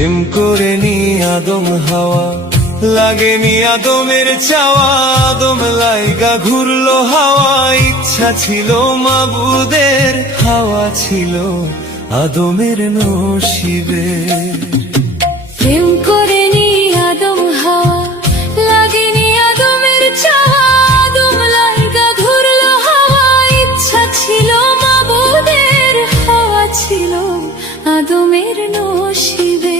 প্রেম করে নি আদম হাওয়া, লাগেনি আদমের চাওয়া, আদম লাইগা ঘুরলো হাওয়া। ইচ্ছা ছিল মাবুদের, হাওয়া ছিল আদমের নসিবে। প্রেম করে নি আদম হাওয়া, লাগেনি আদমের চাওয়া, আদম লাইগা ঘুরলো হাওয়া। ইচ্ছা ছিল মাবুদের, হাওয়া ছিল আদমের নসিবে।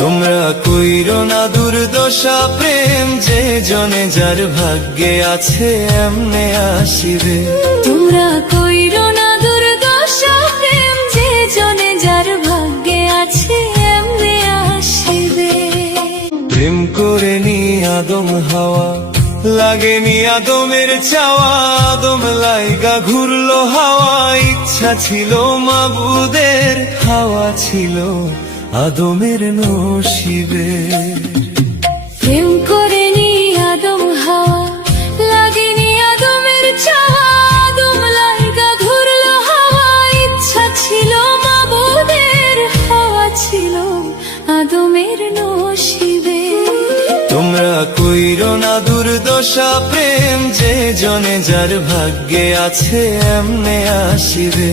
তোমরা কইরো না দুর্দশা, প্রেম যে জনে যার ভাগ্যে আছে এমনে আসিবে। তোমরা কইরো না দুর্দশা, প্রেম যে জনে যার ভাগ্যে আছে এমনে আসিবে। প্রেম করে নি আদম হাওয়া, লাগেনি আদমের চাওয়া, আদম লাইগা ঘুরলো হাওয়া। ইচ্ছা ছিল মাবুদের, হাওয়া ছিল আদমের নসিবে। প্রেম করে নি আদম হাওয়া, লাগেনি আদমের চাওয়া, আদম লাইগা ঘুরলো হাওয়া। ইচ্ছা ছিল মাবুদের, হাওয়া ছিল আদমের নসিবে। তোমরা কইরো না দুর্দশা, প্রেম যে জনে যার ভাগ্যে আছে এমনে আসিবে।